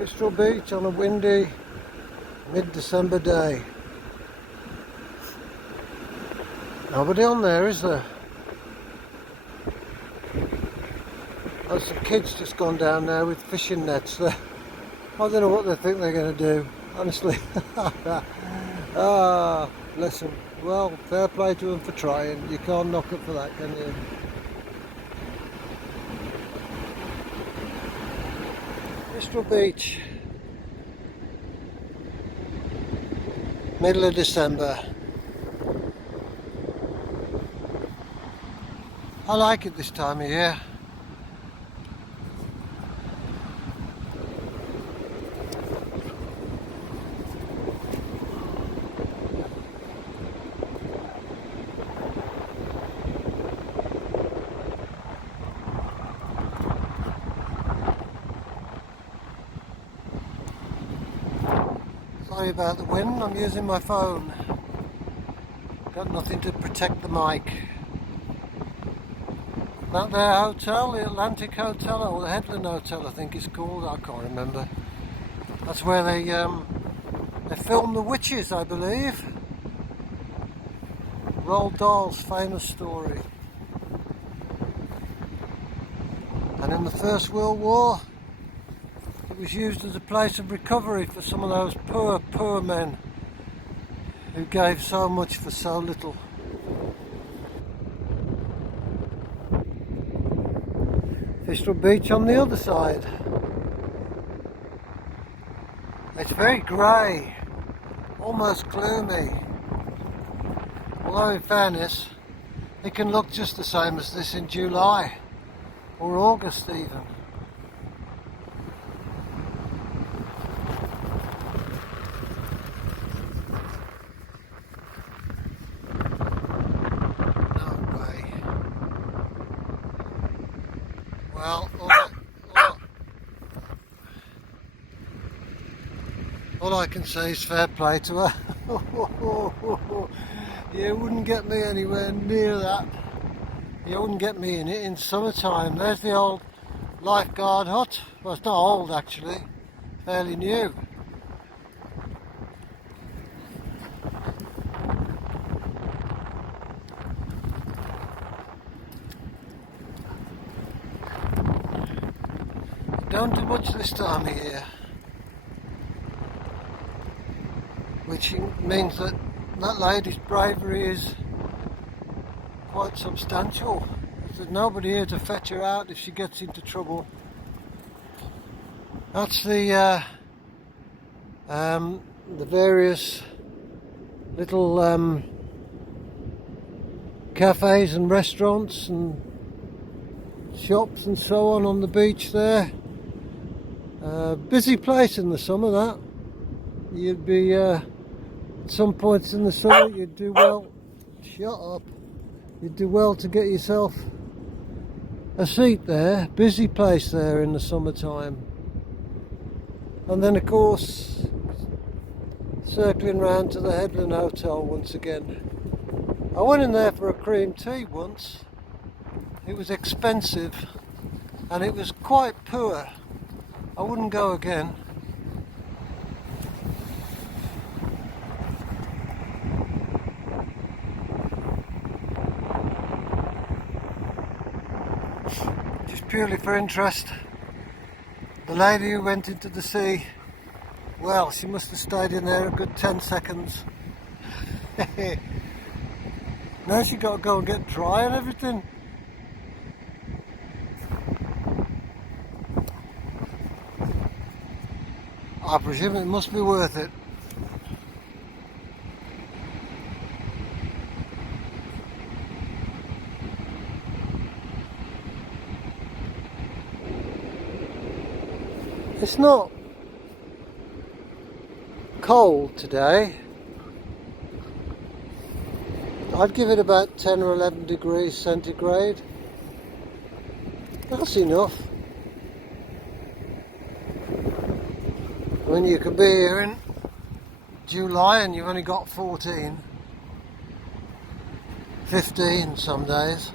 Fistral Beach on a windy mid-December day. Nobody on there, is there? Oh, some kids just gone down there with fishing nets there. I don't know what they think they're going to do, honestly. Ah, bless them. Well, fair play to them for trying. You can't knock it for that, can you? Fistral Beach, middle of December. I like it this time of year. Sorry about the wind, I'm using my phone. Got nothing to protect the mic. That there hotel, the Atlantic Hotel, or the Headland Hotel I think it's called, I can't remember. That's where they filmed The Witches, I believe. Roald Dahl's famous story. And in the First World War, it was used as a place of recovery for some of those poor men who gave so much for so little. Fistral Beach on the other side. It's very grey, almost gloomy. Although in fairness, it can look just the same as this in July or August even. Well, all I can say is fair play to her. You wouldn't get me anywhere near that. You wouldn't get me in it in summertime. There's the old lifeguard hut. Well, it's not old actually, fairly new. Don't do much this time of year, which means that lady's bravery is quite substantial. There's nobody here to fetch her out if she gets into trouble. That's the various little cafes and restaurants and shops and so on the beach there. Busy place in the summer, that. You'd be, at some points in the summer, you'd do well, shut up, you'd do well to get yourself a seat there. Busy place there in the summertime. And then of course, circling round to the Headland Hotel once again. I went in there for a cream tea once. It was expensive and it was quite poor. I wouldn't go again. Just purely for interest. The lady who went into the sea, well, she must have stayed in there a good 10 seconds. Now she got to go and get dry and everything. I presume it must be worth it. It's not cold today. I'd give it about 10 or 11 degrees centigrade. That's enough. When you could be here in July and you've only got 14, 15 some days.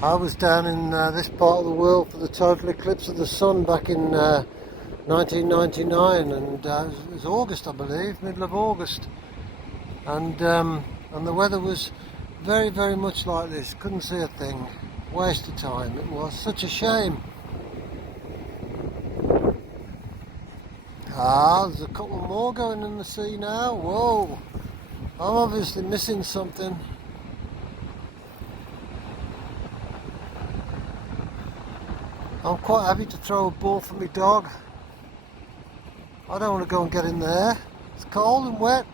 I was down in this part of the world for the total eclipse of the sun back in 1999, and it was August, I believe, middle of August, and the weather was very, very much like this. Couldn't see a thing. Waste of time. It was such a shame. There's a couple more going in the sea now. Whoa! I'm obviously missing something. I'm quite happy to throw a ball for my dog. I don't want to go and get in there. It's cold and wet.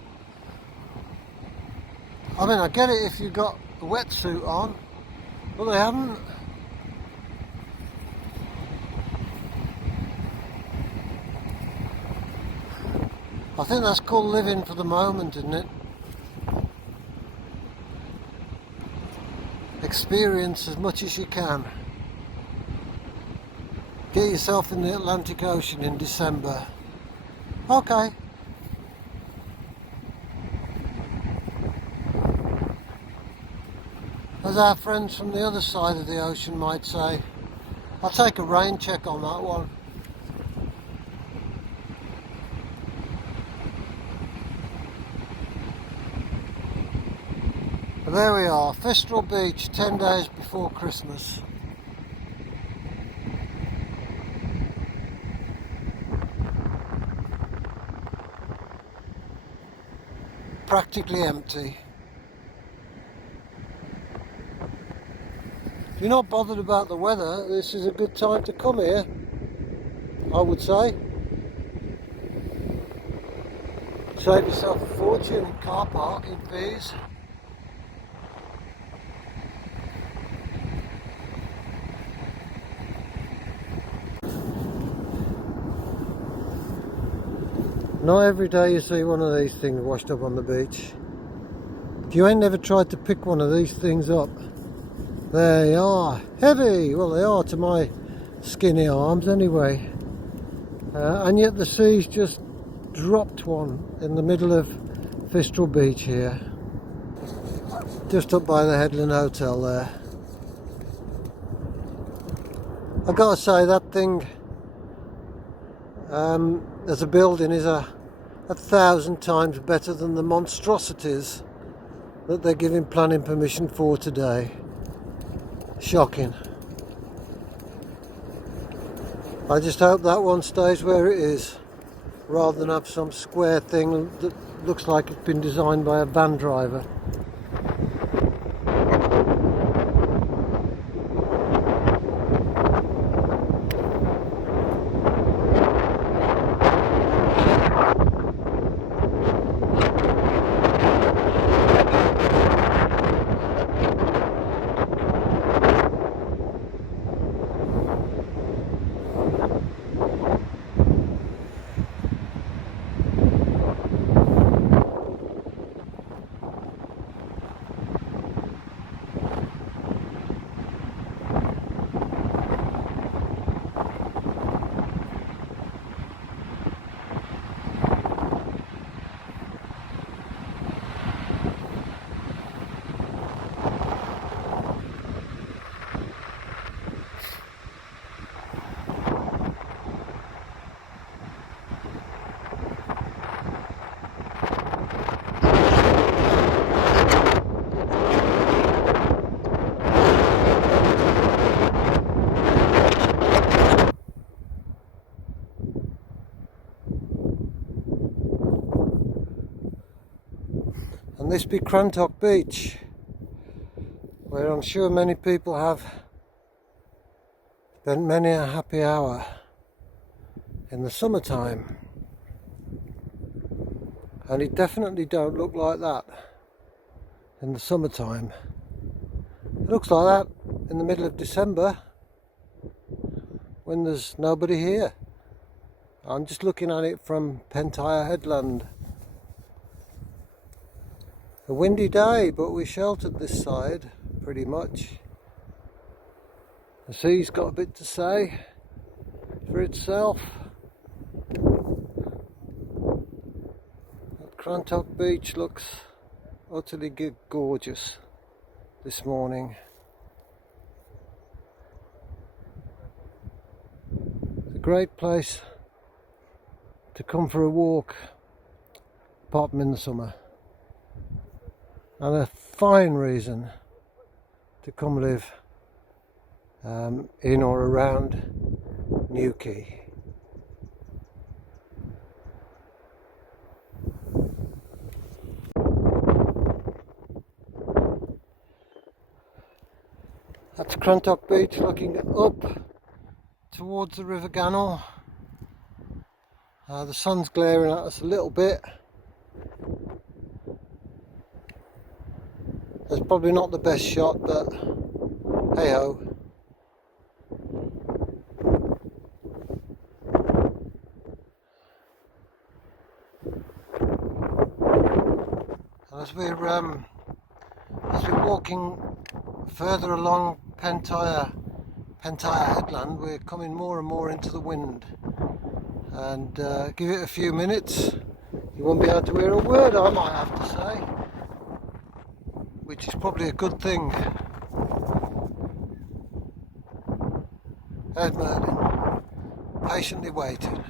I mean, I get it if you've got a wetsuit on, but they haven't. I think that's called living for the moment, isn't it? Experience as much as you can. Get yourself in the Atlantic Ocean in December. Okay. As our friends from the other side of the ocean might say, I'll take a rain check on that one. But there we are, Fistral Beach, 10 days before Christmas. Practically empty. If you're not bothered about the weather, this is a good time to come here, I would say. Save yourself a fortune in car parking fees. Not every day you see one of these things washed up on the beach. If you ain't never tried to pick one of these things up, they are heavy. Well, they are to my skinny arms anyway. And yet the sea's just dropped one in the middle of Fistral Beach here. Just up by the Headland Hotel there. I've got to say, that thing as a building is 1,000 times better than the monstrosities that they're giving planning permission for today. Shocking. I just hope that one stays where it is, rather than have some square thing that looks like it's been designed by a van driver. And this be Crantock Beach, where I'm sure many people have spent many a happy hour in the summertime. And it definitely don't look like that in the summertime. It looks like that in the middle of December when there's nobody here. I'm just looking at it from Pentire Headland. A windy day, but we're sheltered this side pretty much. The sea's got a bit to say for itself. Crantock Beach looks utterly gorgeous this morning. great place to come for a walk, apart from in the summer, and a fine reason to come live in or around Newquay. That's Crantock Beach looking up towards the River Gannel. The sun's glaring at us a little bit. It's probably not the best shot, but hey ho. And as we're walking further along Pentire headland, we're coming more and more into the wind, and give it a few minutes, you won't be able to hear a word I might have to say, which is probably a good thing. There's Merlin, patiently waiting.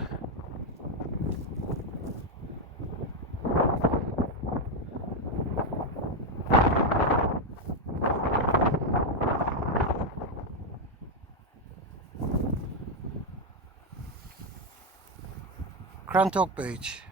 Crantock Beach.